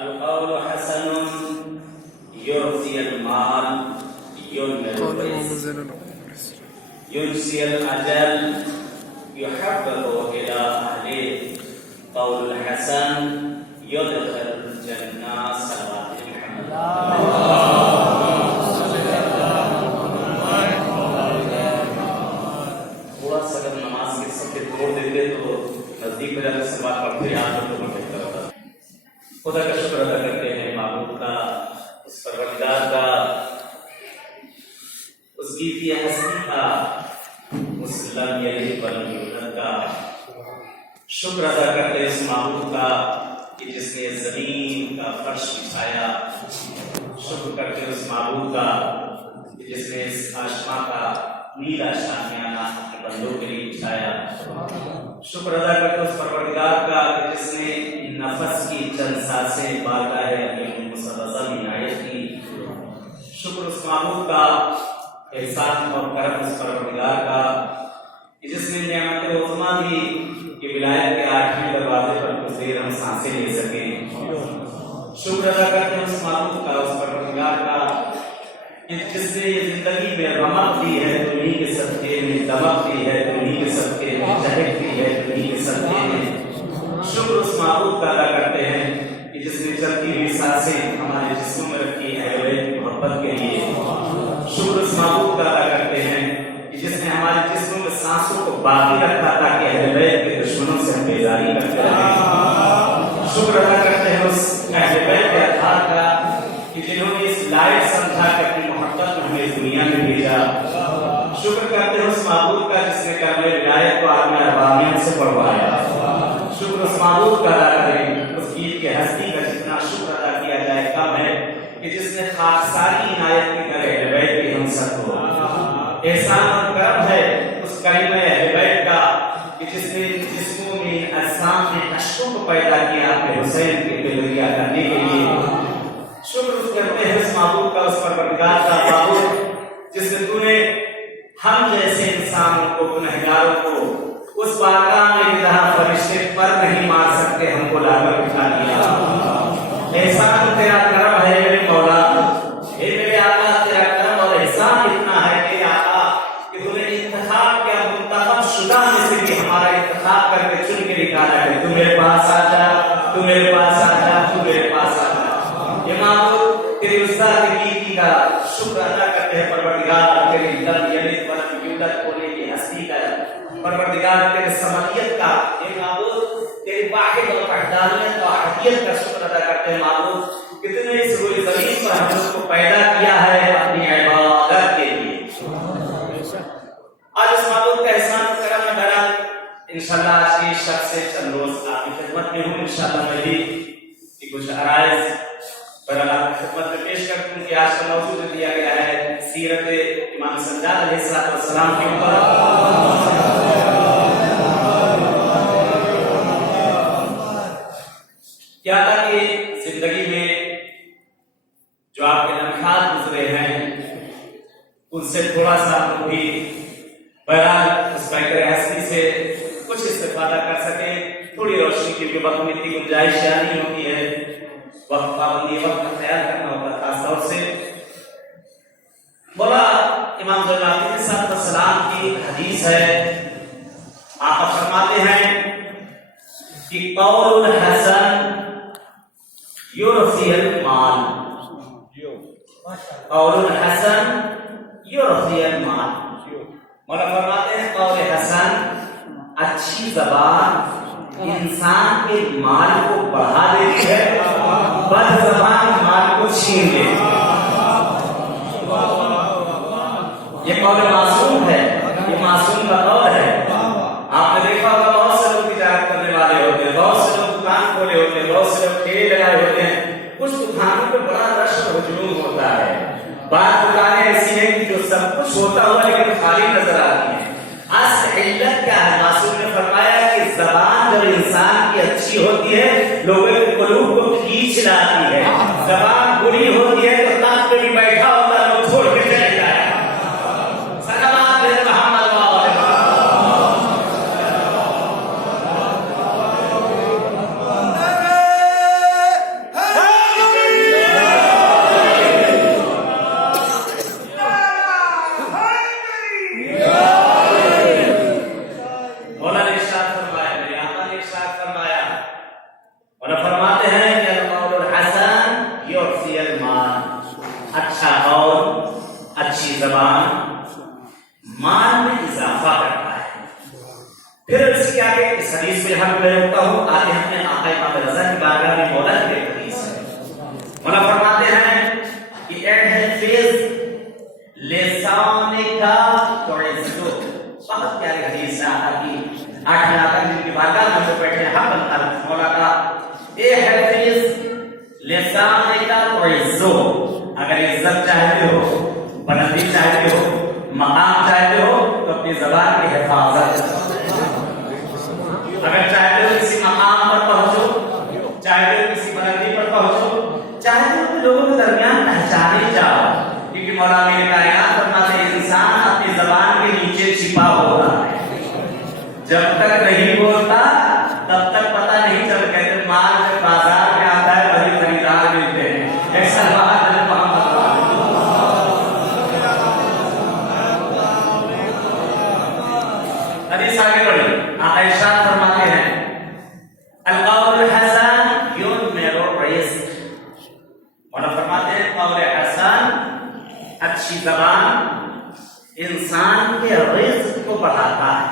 القول حسن يرثي المال ينسي الأجل يحبب إلى أهله قول الحسن يدخل الجنة صلوات محمد تھوڑا سا اگر نماز کے سب کے توڑ دیتے تو نزدیک میں جانے سے بات پڑھتے یاد تو بہتر ہوتا. خدا کا شکر ادا کرتے ہیں معبود کا، اس پروردگار کا، اس گیتی ہستی کا، اس لم یلد ولم یولد کا شکر ادا کرتے ہیں، اس معبود کا کہ جس نے زمین کا فرش بچھایا. شکر کرتے ہیں اس معبود کا کہ جس نے اس آسمان کا نیلا شامیانہ اپنے بندوں کے لیے بچھایا. شکر ادا کرتے ہیں اس پروردگار کا کہ جس نے نفس کی چند سانسیں بارگاہ عظیم مقدسہ میں عنایت کی. شکر اس معبود کا، احسان اور کرم اس پروردگار کا کہ جس نے نعمت عظمیٰ دی کہ ولایت کے 8ویں دروازے پر گزیر ہم سانسیں لے سکیں. شکر ادا کرتے ہیں اس معبود کا، اس پروردگار کا کہ جس نے یہ زندگی میں رمق دی ہے تمہیں کے صدقے میں، دمق دی ہے تمہیں کے صدقے میں، چہک دی ہے تمہیں کے صدقے میں. شکر اس معبود کا ادا کرتے ہیں کہ جس نے چلتی ہوئی سانسیں ہمارے جسموں میں رکھی ہے اہل محبت کے لیے. شکر اس معبود کا ادا کرتے ہیں کہ جس نے ہمارے جسموں میں سانسوں کو باقی رکھا تاکہ اہل بیت کے دشمنوں سے ہم بیزاری کرتے رہیں. شکر ادا کرتے ہیں اس اہل بیت کے اطہار کا کہ جنہوں نے اس لائق سمجھا کہ اپنی محبت میں ہمیں اس دنیا میں بھیجا. شکر کرتے ہیں اس معبود کا جس نے کامل ولایت کو عالم اربابیت سے پڑھوایا. شکر اس معبود کا ادا کریں، اس گیت کے ہستی کا جتنا شکر ادا کیا جائے کم ہے کہ جس نے خاکساری عنایت کی طرح اہل بیت کی ہم سب کو. احسان اور کرم ہے اس کریمہ اہل بیت کا کہ جس نے جسموں میں اجسام میں عشقوں کو پیدا کیا اپنے حسین کے دلریا کرنے کے لیے. شکر اس کرتے ہیں اس معبود کا، اس پروردگار کا معبود جس نے تو نے ہم جیسے انسانوں کو، گنہگاروں کو اس بارگاہ میں جہاں فرشتے پر نہیں مار سکتے ہم کو لا کر بٹھا دیا. احسان تیرا کرم ہے میرے مولا، اے میرے آقا تیرا کرم اور احسان اتنا ہے کہ آقا کہ تو نے انتخاب کیا، منتخب شدہ میں سے بھی ہمارا انتخاب کر کے چن کے نکالا ہے. تو میرے پاس آ جا، تو میرے پاس آ جا، تو میرے پاس آ جا. یہ معبود تیری استادگی کا شکر ادا کرتے ہیں پروردگار، تیری لم یلد ولم یولد ہونے کی ہستی کا پروردگار، تیرے سمدیت کا، یہ معبود تیری واحد اور وحدانیت اور احدیت کا شکر ادا کرتے ہیں. معبود کتنے اس روئے زمین پر ہم لوگ کو پیدا کیا ہے اپنی عبادت کے لیے. آج اس معبود کا احسان کرم میں بیان انشاءاللہ آج کی شب سے چند روز آپ کی خدمت میں ہوں. انشاءاللہ میں بھی کچھ عرائض برحال آپ کی خدمت میں پیش کرتا ہوں کہ آج کا موضوع جو دیا گیا ہے سیرت امام سجاد علیہ السلام کے اوپر. کیا تھا کہ زندگی میں جو آپ کے لمحات گزرے ہیں ان سے تھوڑا سا بھی بہرحال اس بہتر ہستی سے کچھ استفادہ کر سکیں. تھوڑی روشنی کی وقت میں اتنی گنجائش نہیں ہوتی ہے، وقت پابندی وقت کا خیال کرنا ہوتا ہے. خاص طور سے مولا امام زرقاوی علیہ السلام کی حدیث ہے، آپ فرماتے ہیں کہ قول حسن یرثی المال، قول حسن یرثی المال. مولا فرماتے ہیں قول حسن، اچھی زبان انسان کے مال کو بڑھا دیتی ہے، بد زبان مال کو چھین لیتی ہے. یہ قول معصوم ہے، یہ معصوم کا قول ہے. آپ نے دیکھا ہوگا بہت سے لوگ تجارت کرنے والے ہوتے ہیں، بہت سے لوگ دکان کھولے ہوتے ہیں، بہت سے لوگ ٹھیلے لگائے ہوتے ہیں. کچھ دکانوں پہ بڑا رش و ہجوم ہوتا ہے. بعض دکانیں ایسی ہیں کہ جو سب کچھ ہوتا ہوا لیکن خالی نظر آتی ہیں. اصل علت کیا ہے؟ معصوم نے فرمایا کہ زبان جب انسان کی اچھی ہوتی ہے لوگوں کے قلوب کو کھینچ لاتی ہے. زبان بری ہوتی ہے تو تاخت پہ بھی بیٹھا ہوتا ہے لوگ چھوڑ کے چلے جائے. اور فرماتے ہیں کہ القول الحسن یعطی المال، اچھا قول، اچھی زبان مال میں اضافہ کرتا ہے۔ پھر اس کے آگے اس حدیث میں ہم رکھتا ہوں، آگے ہم نے آقا امام رضا کی بارگاہ میں مولا کی ایک حدیث ہے، مولا فرماتے ہیں کہ احفظ لسان کا تعزو، بہت پیاری حدیث ہے آقا کی، 8 لاکھ جن کی بارگاہ میں بیٹھے ہیں، حق بنتا ہے مولا کا، احفظ لسان کا تعزو، اگر عزت چاہتے ہو، بلندی چاہتے ہو، مقام چاہتے ہو تو اپنی زبان کی حفاظت کرو۔ اگر چاہتے ہو کسی مقام پر پہنچو، چاہتے ہو کسی بلندی پر پہنچو، چاہتے ہو کہ لوگوں کے درمیان پہچانے جاؤ، کیونکہ مولا میرے کائنات فرماتے ہیں انسان اپنی زبان کے نیچے چھپا ہو رہا ہے، جب تک نہیں بولتا تب تک پتہ نہیں چل، کہتے مال جب بازار میں آتا ہے وہی خریدار ملتے ہیں، ایسا بات ہے۔ حدیث آگے بڑھی، آقا ارشاد فرماتے ہیں القول الحسن یثمر الرزق، اور فرماتے ہیں قول حسن، اچھی زبان انسان کے رزق کو بڑھاتا ہے،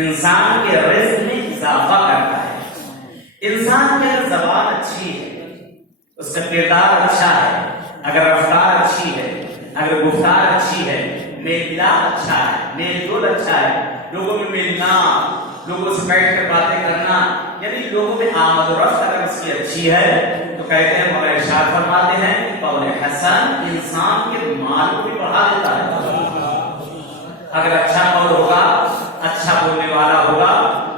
انسان کے رزق میں اضافہ کرتا ہے۔ انسان کی اگر زبان اچھی ہے، اس کا کردار اچھا ہے، اگر رفتار اچھی ہے، اگر گفتار اچھی ہے، میل ملاپ اچھا ہے، میل جول اچھا ہے، لوگوں میں ملنا، لوگوں سے بیٹھ کر باتیں کرنا، یعنی لوگوں میں آمد و رفت اگر اس کی اچھی ہے تو کہتے ہیں مولا ارشاد فرماتے ہیں قول حسن انسان کے مال کو بھی بڑھا دیتا ہے۔ اگر اچھا قول ہوگا، اچھا بولنے والا ہوگا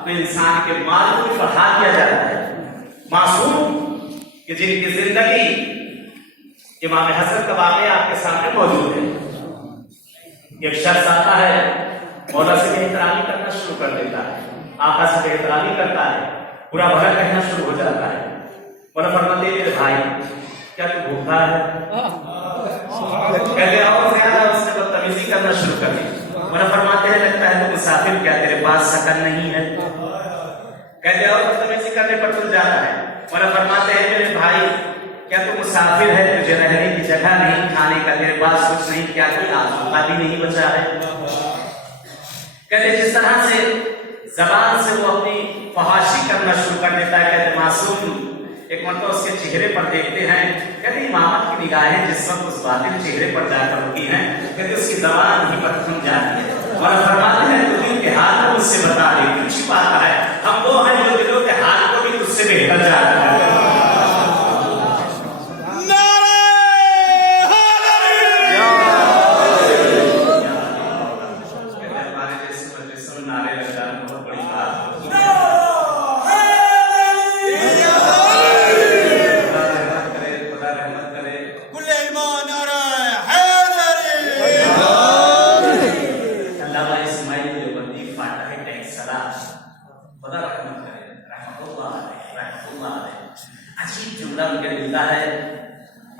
تو انسان کے مال کو بھی بڑھا دیا جاتا ہے۔ معصوم کہ جن کی زندگی امام حسن کا واقعہ آپ کے سامنے موجود ہے، ایک شخص آتا ہے مولا سے بے احترامی کرنا شروع کر دیتا ہے، آقا سے بے احترامی کرتا ہے، برا بھلا کہنا شروع ہو جاتا ہے۔ مولا فرماتے ہیں میرے بھائی کیا تو بھوکا ہے؟ کہتے اور زیادہ اس نے بدتمیزی کرنا شروع کر دی۔ مولا فرماتے ہیں لگتا ہے تو مسافر، کیا تیرے پاس سکن نہیں ہے؟ کہتے اور بدتمیزی کرنے پر تم جاتا ہے۔ مولا فرماتے ہیں میرے بھائی کیا تو مسافر ہے، تجھے رہنے کی جگہ نہیں، کھانے کا تیرے پاس کچھ نہیں، کیا کوئی آزمودہ بھی نہیں بچا ہے؟ کہتے جس طرح سے زبان سے وہ اپنی فحاشی کرنا شروع کر دیتا ہے، کہتے معصوم ایک مرتبہ اس کے چہرے پر دیکھتے ہیں، کہتے امامت کی نگاہیں جس وقت اس باطل چہرے پر جا کر ہوتی ہیں، کہتے اس کی زبان نہیں پر تھم جاتی ہے، اور فرماتے ہیں تو دل کے حال کو مجھ سے بتا دے، کیوں چھپاتا ہے؟ ہم وہ ہیں جو دلوں کے حال کو بھی تجھ سے بہتر جانتا ہے۔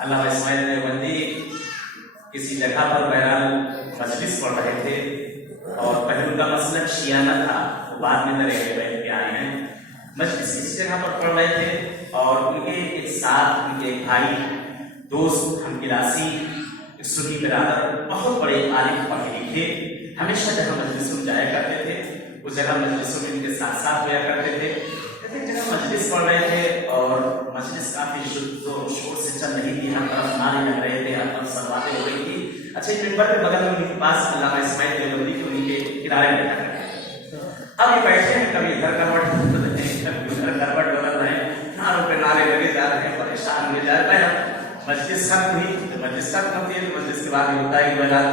علامہ اسماعیل دیوبندی کسی جگہ پر بہرحال مجلس پڑھ رہے تھے اور پہلو کا مسلک شیعہ تھا، وہ بعد میں درے بیٹھ کے آئے ہیں، مجلس کسی جگہ پر پڑھ رہے تھے اور ان کے ایک ساتھ ان کے ایک بھائی دوست ہم کلاسی ایک سنی برادر بہت بڑے عالم پڑھے لکھے، ہمیشہ جگہ مجلسوں میں جایا کرتے تھے، اس جگہ مجلسوں میں ان کے ساتھ ساتھ ہوا کرتے تھے۔ ایک جگہ مجلس پڑھ رہے تھے اور مجلس کافی زور شور سے چل رہی تھی، ہر طرف نعرے لگ رہے تھے، ہر طرف سلواتیں ہو رہی تھی۔ اچھا ایک ممبر کے بغل میں ان کے پاس علامہ اسماعیل دیوبندی کے انہیں کے کنارے میں بیٹھا کرتے ہیں۔ اب یہ بیٹھے ہیں، کبھی ادھر کروٹ بدل رہے ہیں، کبھی ادھر کروٹ بدل رہے ہیں، نعروں پہ نعرے لگے جا رہے ہیں، پریشان ہوئے جا رہے ہیں۔ مجلس ختم ہوئی، مجلس ختم ہوتی ہے تو مجلس کے بعد یہ ہوتا ہے کہ بہرحال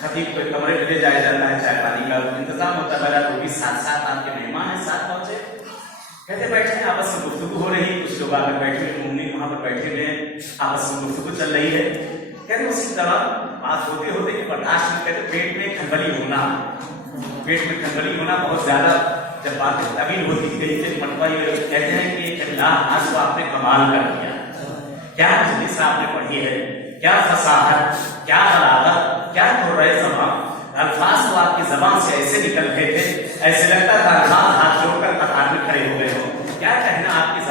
خطیب کو کمرے میں لے جایا جاتا ہے، چائے پانی کا انتظام ہوتا ہے، بہرحال وہ بھی ساتھ ساتھ آپ کے مہمان ہیں، ساتھ پہنچے، کہتے بیٹھے ہیں، آپس میں گفتگو ہو رہی ہے، کچھ لوگ آ کر بیٹھے ہوئے، مومنین وہاں پر بیٹھے ہوئے ہیں، آپس میں گفتگو چل رہی ہے۔ کہتے اسی طرح بات ہوتے ہوتے کہ برداشت میں، کہتے پیٹ میں کھنبلی ہونا، پیٹ میں کھنبلی ہونا بہت زیادہ جب باتیں طویل ہوتی کہیں سے منوا، یہ کہتے ہیں کہ اللہ آج کو آپ نے کمال کر دیا، کیا حدیث آپ نے پڑھی ہے، کیا فصاحت، کیا بلاغت، کیا قرۂ زبان، الفاظ تو آپ کی زبان سے ایسے نکل گئے تھے، ایسے لگتا تھا الفاظ ہاتھ جوڑ کر قطار میں کھڑے ہو گئے ہو، کیا کہنا آپ کی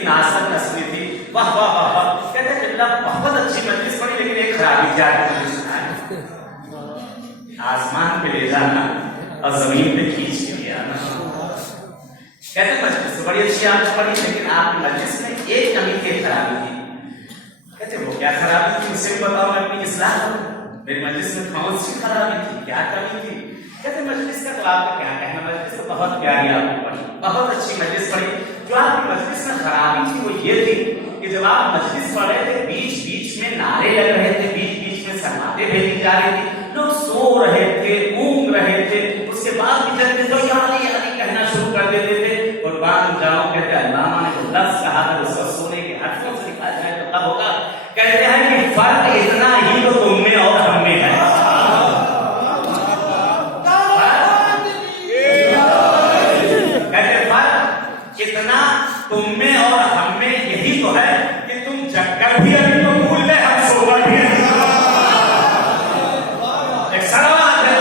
تھی ناصر نسلی تھی، واہ واہ واہ واہ، کہتے ہیں اللہ بہت اچھی مجلس پڑھی لیکن ایک خرابی کیا ہے، آسمان پہ لے جانا اور زمین پہ کھینچ کے لے آنا. کہتے ہیں مجلس تو بڑی اچھی آپ نے پڑھی لیکن آپ کی مجلس میں ایک کمی کی خرابی تھی. کہتے وہ کیا خرابی تھی، مجھ سے بتاؤ میں اپنی اصلاح کروں. میری مجلس میں کون سی خرابی تھی، کیا کمی تھی؟ کہتے مجلس کا تو آپ کا کیا کہنا، مجلس تو بہت پیاری آپ نے پڑھی، بہت اچھی مجلس پڑھی. جو آپ کی مجلس میں خرابی تھی وہ یہ تھی کہ جب آپ مجلس پڑھ رہے تھے بیچ بیچ میں نعرے لگ رہے تھے، بیچ بیچ میں سماعتیں بھیجی جا رہی تھی، لوگ سو رہے تھے، اونگ رہے تھے، اس کے بعد بھی جب تو یعنی کہنا شروع کر دیتے تھے. اور بعد جاؤ کہتے علامہ نے جو لفظ کہا تھا اس کو سونے کے حرفوں سے لکھا جائے تو تب ہوگا. کہتے ہیں کہ فرق اتنا ہی تو تم میں اور ہم میں ہے. اتنا تم میں اور ہم میں یہی تو ہے کہ تم جگ کر بھی ابھی تو بھول گئے، ہم سو کر بھی. ایک سلوات ہے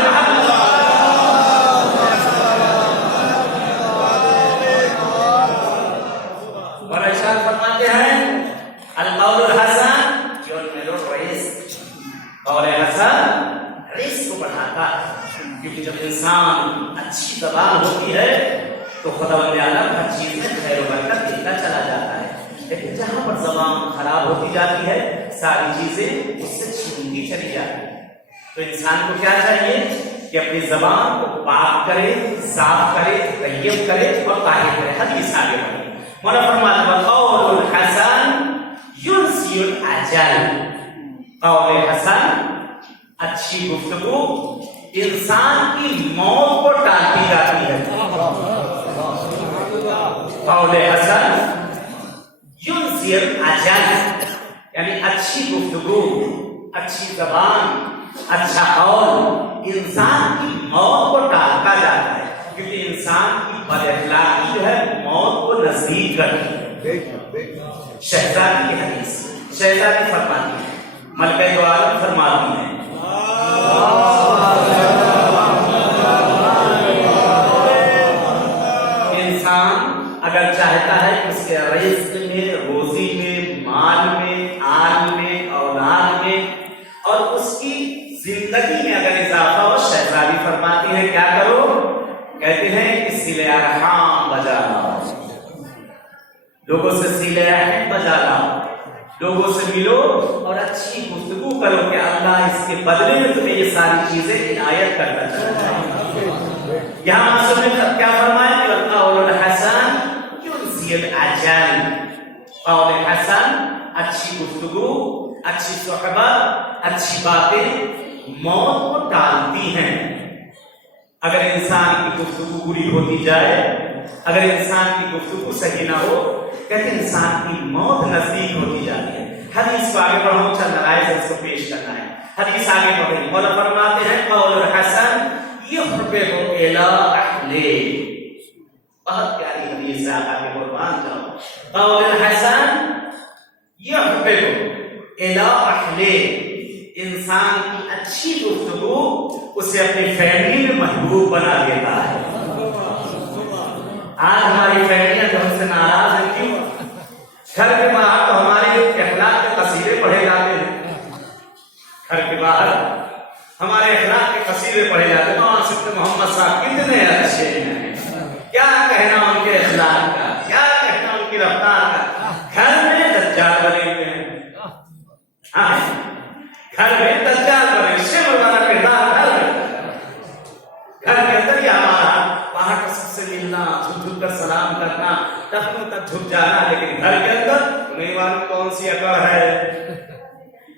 اور ارشاد فرماتے ہیں القول الحسن یعمل الرزق. قول حسن رزق کو بڑھاتا ہے، کیونکہ جب انسان اچھی زبان ہوتی ہے تو خدا بندے اعلیٰ ہر چیز میں خیر و برکت دیتا چلا جاتا ہے. لیکن جہاں پر زبان خراب ہوتی جاتی ہے ساری چیزیں اس سے چھینتی چلی جاتی ہیں. تو انسان کو کیا چاہیے کہ اپنی زبان کو پاک کرے، صاف کرے، طیب کرے اور طاہر کرے. حدیث آگے بڑھے مولا فرماتا ہے قول الحسن یرسی الاجل. قول حسن اچھی گفتگو انسان کی موت کو ٹالتی جاتی ہے. قول حسن یرسی الاجل یعنی اچھی گفتگو، اچھی زبان، اچھا قول انسان کی موت کو ٹالتا جاتا ہے. کیونکہ انسان کی بد اخلاقی جو ہے موت کو نزدیک کرتی ہے. شہزادی کی حدیث، شہزادی فرماتی ہے، ملکہ دو عالم فرماتی ہیں انسان اگر چاہتا ہے کہ اس کے رزق میں، روزی میں، مال میں، آل میں، اولاد میں اور اس کی زندگی میں اگر اضافہ ہو، شہزادی فرماتی ہے کیا کرو؟ کہتے ہیں کہ صلہ ارحام بجا لاؤ، لوگوں سے صلہ رحم بجا لاؤ، لوگوں سے ملو اور اچھی گفتگو کرو کہ اللہ اس کے بدلے میں تمہیں یہ ساری چیزیں عنایت کرتا چلا جائے. یہاں معصوم نے کیا فرمایا کہ قول الحسن یرسی الاجل. قول حسن اچھی گفتگو، اچھی صحبت، اچھی باتیں موت کو ٹالتی ہیں. اگر انسان کی گفتگو بری ہوتی جائے، اگر انسان کی گفتگو صحیح نہ ہو، کہتے ہیں انسان کی موت نزدیک ہوتی جاتی ہے. حدیث کو آگے بڑھاؤں، چند آیات اس کو پیش کرنا ہے. حدیث آگے بڑھیں، مولا فرماتے ہیں قول الحسن یحبب الی اہلہ. بہت پیاری حدیث ہے، آگے قربان جاؤ. قول الحسن یحبب الی اہلہ. انسان کی اچھی گفتگو اسے اپنی فیملی میں محبوب بنا دیتا ہے. آج ہماری فیملیاں جو ہم سے ناراض ہیں کیوں؟ گھر کے باہر تو ہمارے اخلاق کے قصیدے پڑھے جاتے ہیں، گھر کے باہر ہمارے اخلاق کے قصیدے پڑھے جاتے ہیں. وہاں سے محمد صاحب کتنے اچھے ہیں، کیا کہنا ان کے اخلاق کا، کیا کہنا ان کی رفتار کا. گھر میں دجال بنے ہوئے ہیں، گھر میں دجال بنے، شر والا کردار گھر کے اندر ہی ہمارا باہر کا سب سے ملنا، جھک کر سلام کرنا، ٹخنوں تک جھک جانا، لیکن گھر کے اندر نہیں معلوم کون سی اکڑ ہے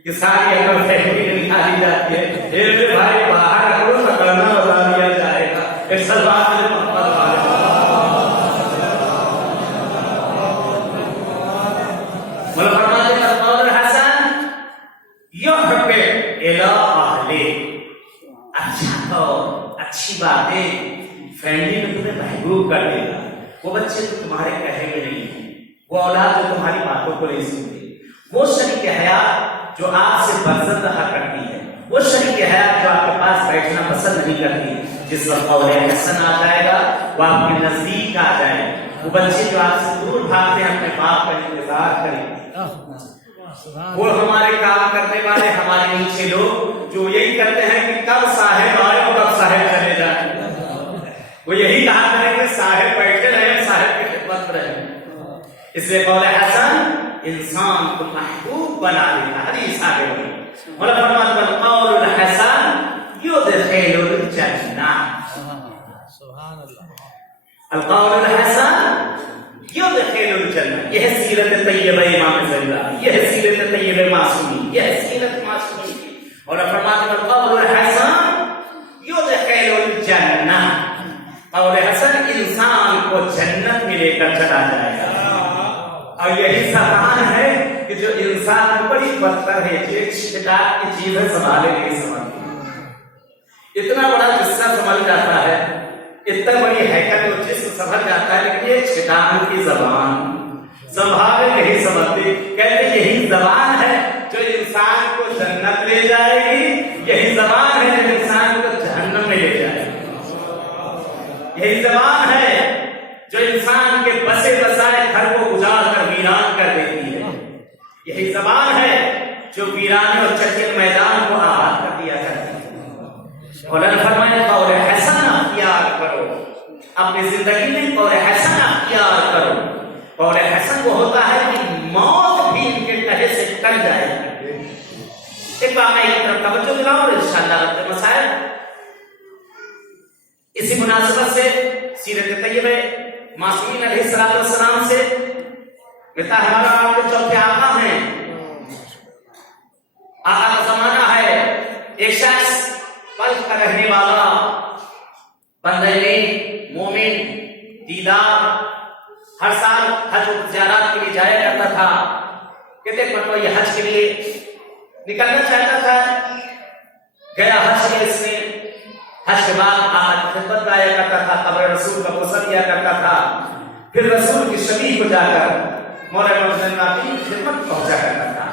کہ ساری اکڑ فیملی میں نکالی جاتی ہے. میرے بھائی باہر اکڑوں کا کرنا بتا دیا جائے گا. ایک سلمان نے محمد والے اچھی باتیں فیملی میں تمہیں محبوب کر دے گا. وہ بچے تو تمہارے کہے میں نہیں ہیں، وہ اولاد جو تمہاری باتوں کو نہیں سنتی، وہ شریک حیات جو آپ سے برزد رہا کرتی ہے، وہ شریک حیات جو آپ کے پاس بیٹھنا پسند نہیں کرتی ہے. جس وقت قول حسن آ جائے گا وہ آپ کے نزدیک آ جائے گا. وہ بچے جو آپ سے دور بھاگتے ہیں اپنے باپ کا انتظار کریں. وہ ہمارے کام کرنے والے ہمارے نیچے لوگ جو یہی کرتے ہیں کہ کب صاحب آئے اور کب صاحب چلے جائیں. وہ یہی کہا کریں کہ صاحب بیٹھے رہیں صاحب کی خدمت میں رہیں. اس لیے قول حسن انسان کو محبوب بنا دیتا. حدیث آگے بڑھی مولا فرماتا ہے القول الحسن یدخل الجنہ. القول الحسن یدخل الجنہ. یہ ہے سیرت طیبہ امام زہرا، یہ ہے سیرت طیبہ معصومی، یہ ہے سیرت معصومی کی. مولا فرماتا ہے القول الحسن یدخل الجنہ. قول حسن انسان کو جنت میں لے کر چلا جائے گا. اور یہی زبان ہے کہ جو انسان بڑی بدتر ہے، جو ایک شکایت کی چیز ہے سنبھالے نہیں سنبھالتی. اتنا بڑا جسم سنبھل جاتا ہے، اتنا بڑی حیکت اور جسم سنبھل جاتا ہے، لیکن یہ شیطان کی زبان سنبھالے نہیں سنبھلتی. کہتے یہی زبان ہے جو انسان کو جنت لے جائے گی، یہی زبان ہے جو انسان کو جہنم میں لے جائے گی. یہی زبان ہے جو انسان کے بسے بسائے گھر کو اجاڑ کر ویران کر دیتی ہے. یہی زبان ہے جو ویرانے اور چکر میدان کو آباد کر دیا کرتی ہے. مولانا فرمائے قول حسن اختیار کرو، اپنی زندگی میں قول حسن اختیار کرو. قول حسن وہ ہوتا ہے کہ موت بھی ان کے کہے سے ٹل جائے. ایک بار میں ایک طرف توجہ دلاؤں اور انشاءاللہ رب مسائل اسی مناسبت سے سیرت طیبہ معصومین علیہ السلام سے کہتا ہے ہمارا آپ کے چوتھے آقا ہیں. آقا کا زمانہ ہے. ایک شخص پل کا رہنے والا بندے مومن دیدار ہر سال حج و زیارات کے لیے جایا کرتا تھا. کہتے مرتبہ یہ حج کے لیے نکلنا چاہتا تھا. گیا حج کے اس نے حج کے بعد آج خدمت لایا کرتا تھا، قبر رسول کا بوسہ دیا کرتا تھا، پھر رسول کی شبیہ کو جا کر مولانا کی خدمت پہنچا کرتا تھا.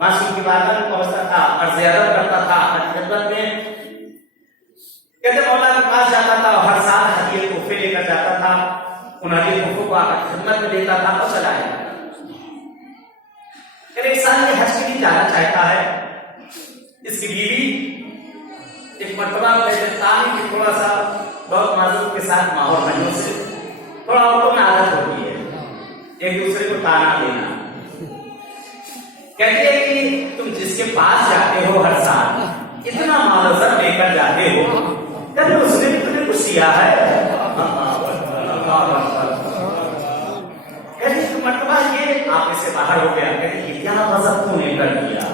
معصوم کی بارگاہ میں پہنچتا تھا اور زیارت کرتا تھا خدمت میں. کہتے مولا کے پاس جاتا تھا اور ہر سال ہدیے تحفے لے کر جاتا تھا. ان ہدیے تحفوں کو آ کر خدمت میں دیتا تھا اور چلا جاتا تھا. ایک سال کے حج کے لیے جانا چاہتا ہے. اس کی بیوی ایک مرتبہ کہ تھوڑا سا بہت معذور کے ساتھ ماحول بننے سے تھوڑا عورتوں میں عادت ہوتی ہے ایک دوسرے کو تانا دینا. کہتے ہیں کہ تم جس کے پاس جاتے ہو ہر سال اتنا مال و زر لے کر جاتے ہو، کبھی اس نے بھی تمہیں کچھ دیا ہے؟ کہتے ہیں مرتبہ یہ آپ سے باہر ہو گیا. کہتے ہیں یہ کیا غضب تو نے کر دیا،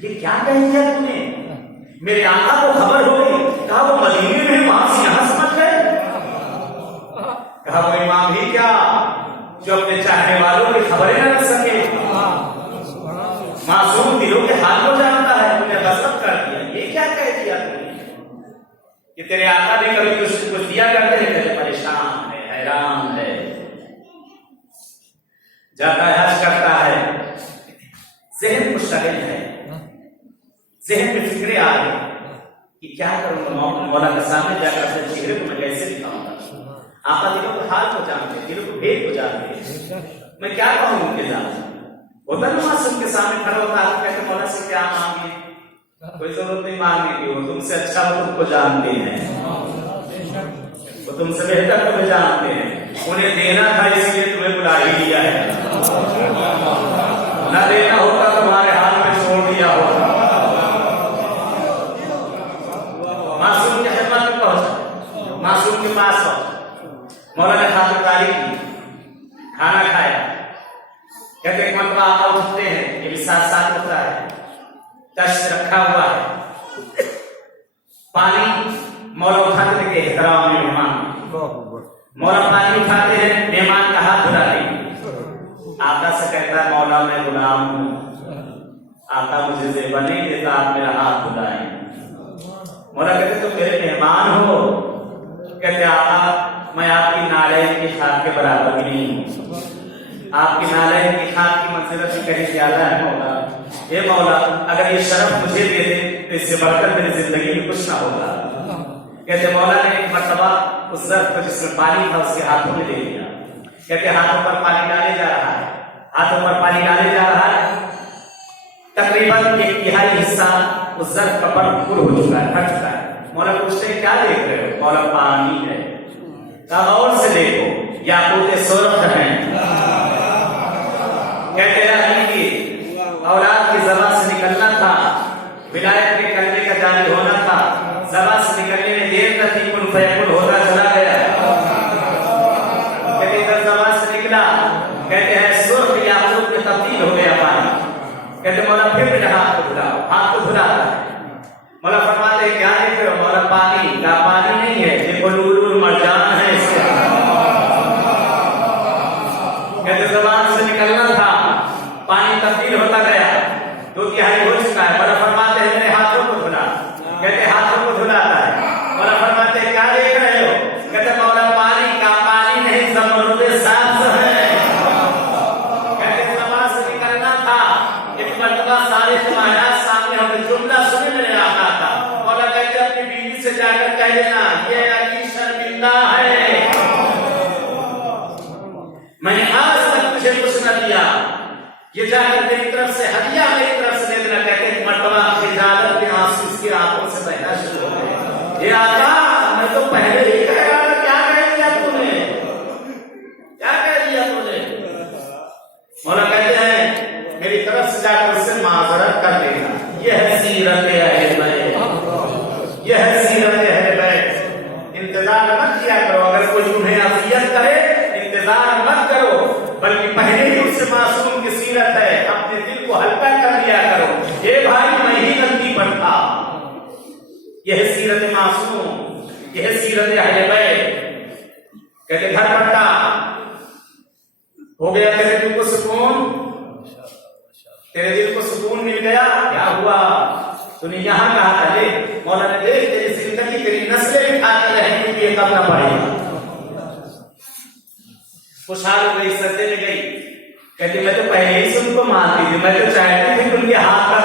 یہ کیا کہہ دیا تم نے؟ میرے آقا کو خبر ہو گئی. کہا وہ مدینے میں وہاں سے یہاں سمجھ گئے. کہا وہ امام ہی کیا جو اپنے چاہنے والوں کی خبریں نہ رکھ سکے. معصوم دلوں کے حال کو جانتا ہے. تم نے غصب کر دیا. یہ کیا کہہ دیا تم نے کہ تیرے آقا نے کبھی کچھ دیا کرتے ہیں؟ کہتے پریشان ہے، حیران ہے. جاتا ہے حج کرتا ہے، ذہن مشتغل ہے، ذہن میں فکریں آ رہی کہ کیا کروں گا. مولا کے سامنے جا کر اپنے چہرے کو میں کیسے دکھاؤں گا. آقا دلوں کے حال کو جانتے ہیں، دلوں کو بھید کو جانتے ہیں. میں کیا کہوں ان کے ساتھ؟ ہوتا نا معصوم کے سامنے کھڑا ہوتا ہے کہتے مولا سے کیا مانگے. کوئی ضرورت نہیں مانگنے کی، وہ تم سے اچھا وہ تم کو جانتے ہیں، وہ تم سے بہتر تمہیں جانتے ہیں. انہیں دینا تھا اس لیے تمہیں بلا ہی لیا ہے. نہ دینا ہوتا تمہارے ہاتھ میں چھوڑ دیا ہوتا. معصوم کی خدمت میں پہنچا، معصوم کے پاس پہنچا، مولا نے خاطرداری کی، کھانا کھایا. کہتے ایک مرتبہ آقا اٹھتے ہیں، یہ بھی ساتھ ساتھ ہوتا ہے. تشت رکھا ہوا ہے، پانی مولا اٹھاتے تھے کہ احترام میں مہمان. مولا پانی اٹھاتے ہیں، مہمان کا ہاتھ دھلا دیں. آقا سے کہتا ہے مولا میں غلام ہوں، آقا مجھے زیبہ نہیں دیتا، آپ میرا ہاتھ دھلائیں. مولا کہتے تم میرے مہمان ہو. کہتے آقا میں آپ کی نالین کی خاک کے برابر بھی نہیں ہوں. آپ کی نالین کی خاک کی منزلت بھی کہیں زیادہ ہے مولا. اے مولا اگر یہ شرف مجھے دے دے تو اس سے بڑھ کر میری زندگی میں کچھ نہ ہوگا. کہتے مولا نے ایک مرتبہ اس ظرف کو جس میں پانی تھا اس کے ہاتھوں میں لے لیا. کہتے ہاتھوں پر پانی ڈالے جا رہا ہے, ہاتھوں پر پانی ڈالے جا رہا ہے. تقریباً 1/3 حصہ اس ظرف کا پر ہو چکا ہے, بھر چکا ہے. مولا پوچھتے کیا دیکھ رہے ہو؟ مولا پانی ہے. کہا اور سے دیکھو, یاقوت سرخ ہیں. کہتے ہیں کہ اولاد کی زبان سے نکلنا تھا, ولایت کے کرنے کا جاری ہونا تھا, زبان سے نکلنے میں دیر نہ تھی, کن فیکن ہوتا چلا گیا. کہتے ادھر زبان سے نکلا, کہتے ہیں سرخ یاقوت میں تبدیل ہو گیا پانی. کہتے مولا پھر میرے ہاتھ کو دھلا, ہاتھ کو دھلاتا ہے. مولا فرماتے کیا دیکھ رہے ہو؟ مولا پانی. کا پانی نہیں ہے, یہ لولو مرجان ہے. اس کے کہتے زبان سے نکلنا تھا, پانی تبدیل ہوتا گیا, 2/3 ہو چکا ہے. مولا فرماتے ہیں میرے ہاتھوں کو دھلا. کہتے ہاتھوں کو دھلاتا ہے. مولا فرماتے ہیں کیا دیکھ رہے ہو؟ کہتے مولا پانی. کا پانی نہیں, زمرد صاف ہے. کہتے زبان سے نکلنا تھا, ایک مرتبہ سارے تمہارا سامنے ہمیں جملہ سنے میرے آقا کا. مولا کہتے اپنی بیوی سے جا کر کہہ دینا یہ علی شرمندہ ہے, میں نے آج تک تجھے کچھ نہ دیا, یہ جا کر میری طرف سے ہدیہ میری طرف سے دے دینا. کہتے ہیں مرتبہ خجالت کے آنسو اس کی آنکھوں سے بہنا شروع ہو گئے. یہ آقا میں تو پہلے ہی کہہ رہا تھا, کیا کہہ دیا تم نے, کیا کہہ دیا تم نے؟ مولا کہتے ہیں میری طرف سے جا کر اس سے معذرت کر دینا. یہ ہے سیرت اہل بیت, یہ ہے سیرت اہل بیت. انتظار مت کیا کرو, اگر کوئی تمہیں اذیت کرے انتظار مت کرو, بلکہ پہلے ہی اس سے معصوم کی سیرت ہے, اپنے دل کو ہلکا کر لیا کرو. یہ بھائی میں ہی غلطی پر تھا. یہ ہے سیرت معصوم, یہ ہے سیرت اہل بیت. کہتے گھر پٹا ہو گیا, تیرے دل کو سکون, تیرے دل کو سکون مل گیا. کیا ہوا؟ تو نے یہاں کہا تھا لے مولا نے دیکھ تیری زندگی تیری نسلیں بھی کھاتے رہیں گے, یہ کب نہ پڑے گا. خوشحال ہو گئی, سجدے میں گئی. کہتی میں تو پہلے ہی سے ان کو مانتی تھی, میں تو چاہتی تھی کہ ان کے ہاتھ کا